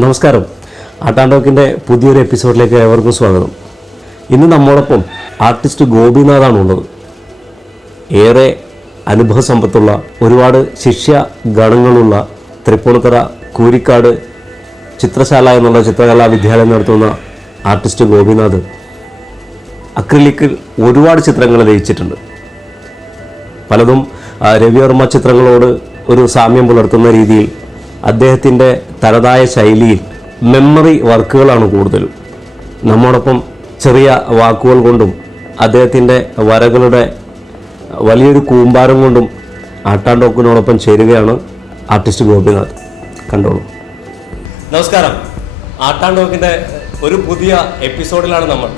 നമസ്കാരം. ആട്ടാണ്ടോക്കിന്റെ പുതിയൊരു എപ്പിസോഡിലേക്ക് ഏവർക്കും സ്വാഗതം. ഇന്ന് നമ്മോടൊപ്പം ആർട്ടിസ്റ്റ് ഗോപിനാഥാണ് ഉള്ളത്. ഏറെ അനുഭവ സമ്പത്തുള്ള ഒരുപാട് ശിഷ്യ ഗണങ്ങളുള്ള തൃപ്പൂണിത്തറ കൂരിക്കാട് ചിത്രശാല എന്നുള്ള ചിത്രകലാ വിദ്യാലയം നടത്തുന്ന ആർട്ടിസ്റ്റ് ഗോപിനാഥ് അക്രിലിക്കിൽ ഒരുപാട് ചിത്രങ്ങൾ രചിച്ചിട്ടുണ്ട്. പലതും രവിവർമ്മ ചിത്രങ്ങളോട് ഒരു സാമ്യം പുലർത്തുന്ന രീതിയിൽ അദ്ദേഹത്തിന്റെ തനതായ ശൈലിയിൽ മെമ്മറി വർക്കുകളാണ് കൂടുതലും. നമ്മോടൊപ്പം ചെറിയ വാക്കുകൾ കൊണ്ടും അദ്ദേഹത്തിന്റെ വരകളുടെ വലിയൊരു കൂമ്പാരം കൊണ്ടും ആട്ടാണ്ടോക്കിനോടൊപ്പം ചേരുകയാണ് ആർട്ടിസ്റ്റ് ഗോപിനാഥ്. കണ്ടോളൂ. നമസ്കാരം. ആട്ടാണ്ടോക്കിന്റെ ഒരു പുതിയ എപ്പിസോഡിലാണ് നമ്മൾ.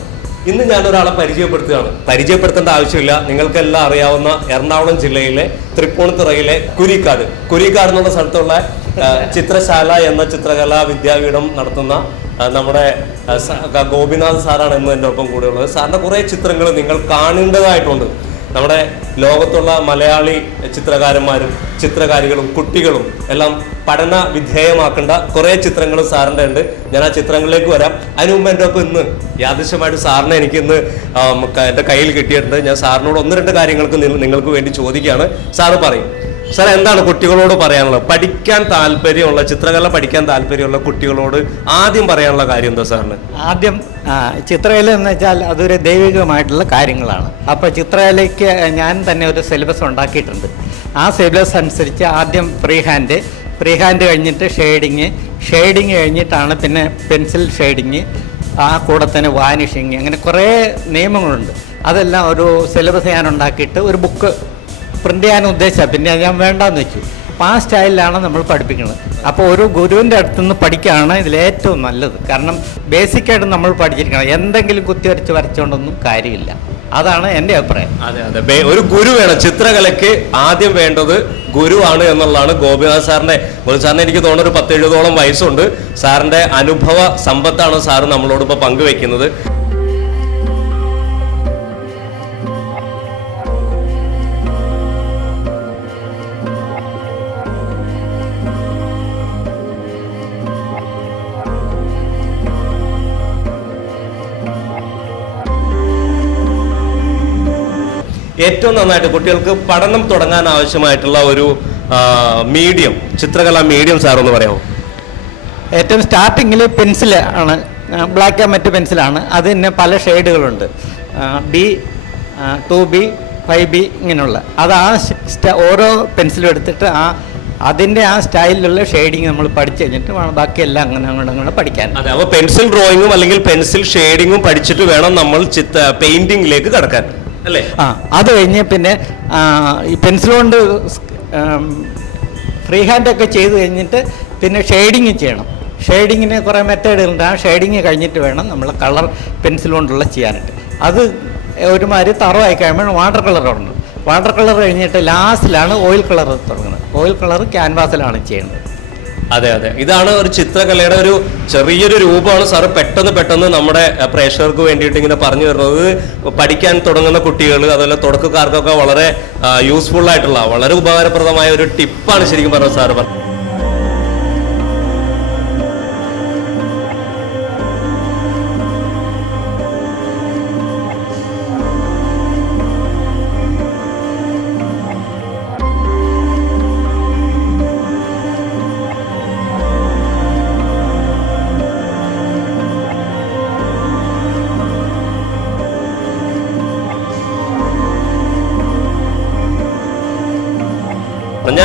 ഇന്ന് ഞാൻ ഒരാളെ പരിചയപ്പെടുത്തുകയാണ്. പരിചയപ്പെടുത്തേണ്ട ആവശ്യമില്ല. നിങ്ങൾക്കെല്ലാം അറിയാവുന്ന എറണാകുളം ജില്ലയിലെ തൃപ്പൂണിത്തുറയിലെ കുരിക്കാട്. കുരിക്കാട് എന്നുള്ള സ്ഥലത്തുള്ള ചിത്രശാല എന്ന ചിത്രകലാ വിദ്യാപീഠം നടത്തുന്ന നമ്മുടെ ഗോപിനാഥ് സാറാണ് ഇന്ന് എന്റെ ഒപ്പം കൂടെയുള്ളത്. സാറിന്റെ കുറേ ചിത്രങ്ങൾ നിങ്ങൾ കാണേണ്ടതായിട്ടുണ്ട്. നമ്മുടെ ലോകത്തുള്ള മലയാളി ചിത്രകാരന്മാരും ചിത്രകാരികളും കുട്ടികളും എല്ലാം പഠന വിധേയമാക്കേണ്ട കുറേ ചിത്രങ്ങൾ സാറിന്റെ ഉണ്ട്. ഞാൻ ആ ചിത്രങ്ങളിലേക്ക് വരാം. അതിനു മുമ്പ് എന്റെ ഒപ്പം ഇന്ന് യാദൃശ്യമായിട്ട് സാറിനെ എനിക്ക് ഇന്ന് എന്റെ കയ്യിൽ കിട്ടിയിട്ടുണ്ട്. ഞാൻ സാറിനോട് ഒന്ന് രണ്ട് കാര്യങ്ങൾക്ക് നിങ്ങൾക്ക് വേണ്ടി ചോദിക്കുകയാണ്. സാറ് പറയും സാർ എന്താണ് കുട്ടികളോട് പറയാനുള്ളത്? പഠിക്കാൻ താല്പര്യമുള്ള ചിത്രകല പഠിക്കാൻ താല്പര്യമുള്ള കുട്ടികളോട് ആദ്യം പറയാനുള്ള കാര്യം എന്താ സാറിന്? ആദ്യം ചിത്രകല എന്ന് വെച്ചാൽ അതൊരു ദൈവികമായിട്ടുള്ള കാര്യങ്ങളാണ്. അപ്പോൾ ചിത്രകലയ്ക്ക് ഞാൻ തന്നെ ഒരു സിലബസ് ഉണ്ടാക്കിയിട്ടുണ്ട്. ആ സിലബസ് അനുസരിച്ച് ആദ്യം ഫ്രീ ഹാൻഡ് ഫ്രീ ഹാൻഡ് കഴിഞ്ഞിട്ട് ഷെയ്ഡിങ് ഷെയ്ഡിങ് കഴിഞ്ഞിട്ടാണ് പിന്നെ പെൻസിൽ ഷെയ്ഡിങ് ആ കൂടെ തന്നെ വാനിഷിങ് അങ്ങനെ കുറേ നിയമങ്ങളുണ്ട്. അതെല്ലാം ഒരു സിലബസ് ഞാൻ ഉണ്ടാക്കിയിട്ട് ഒരു ബുക്ക് പ്രിന്റ് ചെയ്യാൻ ഉദ്ദേശിച്ചാൽ പിന്നെ ഞാൻ വേണ്ടാന്ന് വെച്ചു. അപ്പോൾ ആ സ്റ്റൈലിലാണ് നമ്മൾ പഠിപ്പിക്കുന്നത്. അപ്പോൾ ഒരു ഗുരുവിന്റെ അടുത്ത് നിന്ന് പഠിക്കുകയാണ് ഇതിൽ ഏറ്റവും നല്ലത്. കാരണം ബേസിക്കായിട്ട് നമ്മൾ പഠിച്ചിരിക്കണം. എന്തെങ്കിലും കുത്തി വരച്ച് വരച്ചുകൊണ്ടൊന്നും കാര്യമില്ല. അതാണ് എന്റെ അഭിപ്രായം. അതെ അതെ. ഒരു ഗുരു വേണം. ചിത്രകലയ്ക്ക് ആദ്യം വേണ്ടത് ഗുരുവാണ് എന്നുള്ളതാണ് ഗോപിനാഥ് സാറിന്റെ ഗോപി സാറിന് എനിക്ക് തോന്നുന്ന ഒരു പത്തെഴുപതോളം വയസ്സുണ്ട്. സാറിന്റെ അനുഭവ സമ്പത്താണ് സാറ് നമ്മളോട് ഇപ്പോൾ പങ്കുവെക്കുന്നത്. ഏറ്റവും നന്നായിട്ട് കുട്ടികൾക്ക് പഠനം തുടങ്ങാൻ ആവശ്യമായിട്ടുള്ള ഒരു മീഡിയം ചിത്രകലാ മീഡിയം സാർ ഒന്ന് പറയാമോ? ഏറ്റവും സ്റ്റാർട്ടിങ്ങിൽ പെൻസിൽ ആണ് ബ്ലാക്ക് ആൻഡ് മറ്റ് പെൻസിലാണ്. അത് തന്നെ പല ഷെയ്ഡുകളുണ്ട്. B two B five B ഇങ്ങനെയുള്ള. അത് ആ ഓരോ പെൻസിലും എടുത്തിട്ട് ആ അതിന്റെ ആ സ്റ്റൈലിലുള്ള ഷെയ്ഡിങ് നമ്മൾ പഠിച്ചു കഴിഞ്ഞിട്ട് വേണം ബാക്കിയെല്ലാം അങ്ങനെ അങ്ങോട്ട് അങ്ങോട്ട് പഠിക്കാൻ. അതെ അപ്പോൾ പെൻസിൽ ഡ്രോയിങ്ങും അല്ലെങ്കിൽ പെൻസിൽ ഷെയ്ഡിങ്ങും പഠിച്ചിട്ട് വേണം നമ്മൾ ചിത്ര പെയിന്റിംഗിലേക്ക് കടക്കാൻ. അല്ലേ? ആ അത് കഴിഞ്ഞ് പിന്നെ ഈ പെൻസിൽ കൊണ്ട് ഫ്രീ ഹാൻഡൊക്കെ ചെയ്ത് കഴിഞ്ഞിട്ട് പിന്നെ ഷെയ്ഡിങ് ചെയ്യണം. ഷെയ്ഡിങ്ങിന് കുറേ മെത്തേഡുകളുണ്ട് ആ ഷെയ്ഡിങ് കഴിഞ്ഞിട്ട് വേണം നമ്മൾ കളർ പെൻസിൽ കൊണ്ടുള്ള ചെയ്യാനായിട്ട്. അത് ഒരുമാതിരി തറവായി കഴിയുമ്പോൾ വാട്ടർ കളർ കളറുണ്ട് വാട്ടർ കളർ കഴിഞ്ഞിട്ട് ലാസ്റ്റിലാണ് ഓയിൽ കളർ തുടങ്ങുന്നത്. ഓയിൽ കളർ ക്യാൻവാസിലാണ് ചെയ്യുന്നത്. അതെ അതെ. ഇതാണ് ഒരു ചിത്രകലയുടെ ഒരു ചെറിയൊരു രൂപമാണ്. സാറ് പെട്ടെന്ന് പെട്ടെന്ന് നമ്മുടെ പ്രേക്ഷകർക്ക് വേണ്ടിയിട്ട് ഇങ്ങനെ പറഞ്ഞു തരുന്നത്. പഠിക്കാൻ തുടങ്ങുന്ന കുട്ടികൾ അതുപോലെ തുടക്കക്കാർക്കൊക്കെ വളരെ യൂസ്ഫുൾ ആയിട്ടുള്ള വളരെ ഉപകാരപ്രദമായ ഒരു ടിപ്പാണ് ശരിക്കും പറഞ്ഞത് സാറ് പറഞ്ഞത്.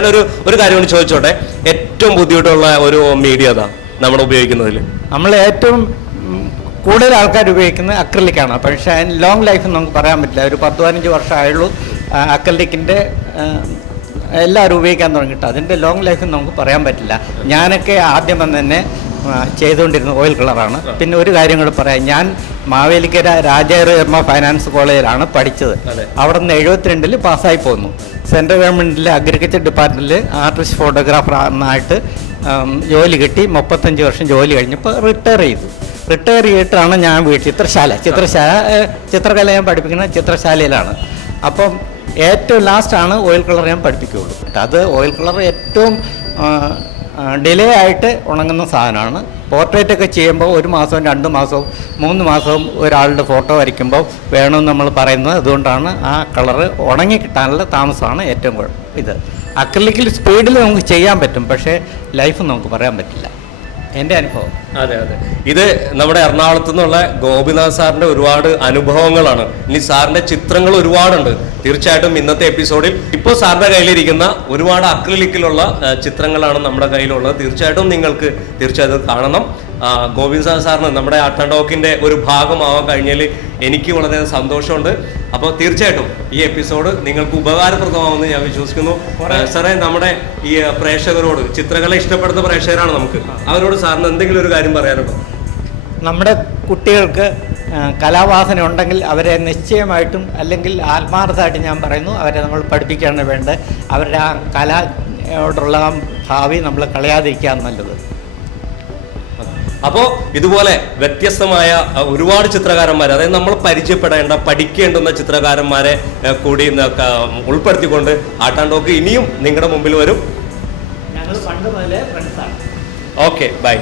ഞാനൊരു ഒരു കാര്യം കൂടി ചോദിച്ചോട്ടെ? ഏറ്റവും ബുദ്ധിമുട്ടുള്ള ഒരു മീഡിയ അതാ നമ്മൾ ഉപയോഗിക്കുന്നതിൽ നമ്മൾ ഏറ്റവും കൂടുതൽ ആൾക്കാർ ഉപയോഗിക്കുന്നത് അക്രലിക്കാണ്. പക്ഷേ അതിന് ലോങ് ലൈഫ് നമുക്ക് പറയാൻ പറ്റില്ല. ഒരു പത്ത് പതിനഞ്ച് വർഷമായുള്ളൂ അക്രലിക്കിന്റെ എല്ലാവരും ഉപയോഗിക്കാൻ തുടങ്ങിയിട്ട്. അതിന്റെ ലോങ് ലൈഫ് നമുക്ക് പറയാൻ പറ്റില്ല. ഞാനൊക്കെ ആദ്യം വന്ന് തന്നെ ചെയ്തുകൊണ്ടിരുന്നത് ചെയ്തുകൊണ്ടിരുന്ന ഓയിൽ കളറാണ് പിന്നെ ഒരു കാര്യം കൂടെ പറയാം. ഞാൻ മാവേലിക്കര രാജാരമ്മ ഫൈനാൻസ് കോളേജിലാണ് പഠിച്ചത്. അവിടെ നിന്ന് എഴുപത്തിരണ്ടിൽ പാസ്സായി പോന്നു. സെൻട്രൽ ഗവൺമെന്റിലെ അഗ്രികൾച്ചർ ഡിപ്പാർട്ട്മെന്റിൽ ആർട്ടിസ്റ്റ് ഫോട്ടോഗ്രാഫർ ആയിട്ട് ജോലി കിട്ടി. മുപ്പത്തഞ്ച് വർഷം ജോലി കഴിഞ്ഞപ്പോൾ റിട്ടയർ ചെയ്തു. റിട്ടയർ ചെയ്തിട്ടാണ് ഞാൻ വീട്ടിൽ ചിത്രശാല. ചിത്രശാല ചിത്രകല ഞാൻ പഠിപ്പിക്കുന്നത് ചിത്രശാലയിലാണ്. അപ്പം ഏറ്റവും ലാസ്റ്റാണ് ഓയിൽ കളർ ഞാൻ പഠിപ്പിക്കുകയുള്ളൂ. അത് ഓയിൽ കളർ ഏറ്റവും ഡിലേ ആയിട്ട് ഉണങ്ങുന്ന സാധനമാണ്. പോർട്രേറ്റ് ഒക്കെ ചെയ്യുമ്പോൾ ഒരു മാസവും രണ്ട് മാസവും മൂന്ന് മാസവും ഒരാളുടെ ഫോട്ടോ വരയ്ക്കുമ്പോൾ വേണമെന്ന് നമ്മൾ പറയുന്നത് അതുകൊണ്ടാണ് ആ കളറ് ഉണങ്ങി കിട്ടാനുള്ള താമസമാണ് ഏറ്റവും ഇത്. അക്രലിക്കിൽ സ്പീഡിൽ നമുക്ക് ചെയ്യാൻ പറ്റും പക്ഷേ ലൈഫ് നമുക്ക് പറയാൻ പറ്റില്ല. എന്റെ അനുഭവം. അതെ അതെ. ഇത് നമ്മുടെ എറണാകുളത്ത് നിന്നുള്ള ഗോപിനാഥ് സാറിന്റെ ഒരുപാട് അനുഭവങ്ങളാണ്. ഇനി സാറിന്റെ ചിത്രങ്ങൾ ഒരുപാടുണ്ട്. തീർച്ചയായിട്ടും ഇന്നത്തെ എപ്പിസോഡിൽ ഇപ്പോൾ സാറിന്റെ കയ്യിലിരിക്കുന്ന ഒരുപാട് അക്രിലിക്കിലുള്ള ചിത്രങ്ങളാണ് നമ്മുടെ കയ്യിലുള്ളത്. തീർച്ചയായിട്ടും നിങ്ങൾക്ക് തീർച്ചയായിട്ടും കാണണം. ഗോവിന്ദ് സാർ സാറിന് നമ്മുടെ അട്ടൻഡോക്കിന്റെ ഒരു ഭാഗമാവാൻ കഴിഞ്ഞതിൽ എനിക്ക് വളരെ സന്തോഷമുണ്ട്. അപ്പോൾ തീർച്ചയായിട്ടും ഈ എപ്പിസോഡ് നിങ്ങൾക്ക് ഉപകാരപ്രദമാവുമെന്ന് ഞാൻ വിശ്വസിക്കുന്നു. സാറേ നമ്മുടെ ഈ പ്രേക്ഷകരോട് ചിത്രകല ഇഷ്ടപ്പെടുന്ന പ്രേക്ഷകരാണ് നമുക്ക്. അവരോട് സാറിന് എന്തെങ്കിലും ഒരു കാര്യം പറയാനുണ്ടോ? നമ്മുടെ കുട്ടികൾക്ക് കലാവാസന ഉണ്ടെങ്കിൽ അവരെ നിശ്ചയമായിട്ടും അല്ലെങ്കിൽ ആത്മാർത്ഥമായിട്ട് ഞാൻ പറയുന്നു അവരെ നമ്മൾ പഠിപ്പിക്കുകയാണ് വേണ്ടത്. അവരുടെ ആ കലയോടുള്ള ഭാവി നമ്മൾ കളയാതിരിക്കാൻ നല്ലത്. അപ്പോൾ ഇതുപോലെ വ്യത്യസ്തമായ ഒരുപാട് ചിത്രകാരന്മാർ അതായത് നമ്മൾ പരിചയപ്പെടേണ്ട പഠിക്കേണ്ടുന്ന ചിത്രകാരന്മാരെ കൂടി ഉൾപ്പെടുത്തിക്കൊണ്ട് ആട്ടാണ്ടോക്ക് ഇനിയും നിങ്ങളുടെ മുമ്പിൽ വരും. ഞങ്ങൾ പണ്ട് മുതലേ ഫ്രണ്ട്സാണ് ഓക്കെ ബൈ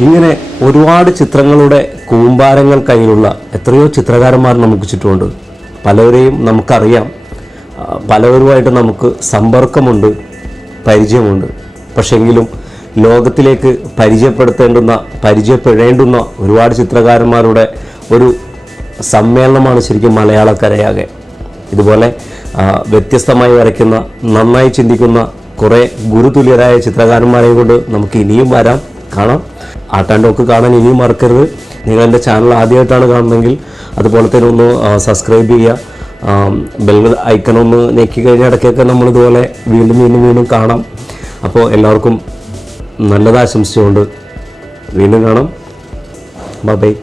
ഇങ്ങനെ ഒരുപാട് ചിത്രങ്ങളുടെ കൂമ്പാരങ്ങൾ കയ്യിലുള്ള എത്രയോ ചിത്രകാരന്മാർ നമുക്ക് ചുറ്റുമുണ്ട്. പലവരെയും നമുക്കറിയാം. പലവരുമായിട്ട് നമുക്ക് സമ്പർക്കമുണ്ട് പരിചയമുണ്ട്. പക്ഷെങ്കിലും ലോകത്തിലേക്ക് പരിചയപ്പെടുത്തേണ്ടുന്ന പരിചയപ്പെടേണ്ടുന്ന ഒരുപാട് ചിത്രകാരന്മാരുടെ ഒരു സമ്മേളനമാണ് ശരിക്കും മലയാളക്കരയാകെ. ഇതുപോലെ വ്യത്യസ്തമായി വരയ്ക്കുന്ന നന്നായി ചിന്തിക്കുന്ന കുറേ ഗുരുതുല്യരായ ചിത്രകാരന്മാരെ കൊണ്ട് നമുക്ക് ഇനിയും വരാം. കാണാം. ആട്ടാൻഡോക്ക് കാണാൻ ഇനിയും മറക്കരുത്. നിങ്ങൾ എന്റെ ചാനൽ ആദ്യമായിട്ടാണ് കാണുന്നതെങ്കിൽ അതുപോലെ തന്നെ ഒന്ന് സബ്സ്ക്രൈബ് ചെയ്യുക. ബെൽ ഐക്കൺ ഒന്ന് ഞെക്കി കഴിഞ്ഞ ഇടയ്ക്കൊക്കെ നമ്മളിതുപോലെ വീണ്ടും വീണ്ടും വീണ്ടും കാണാം. അപ്പോൾ എല്ലാവർക്കും നല്ലത് ആശംസിച്ചുകൊണ്ട് വീണ്ടും കാണാം. ബൈ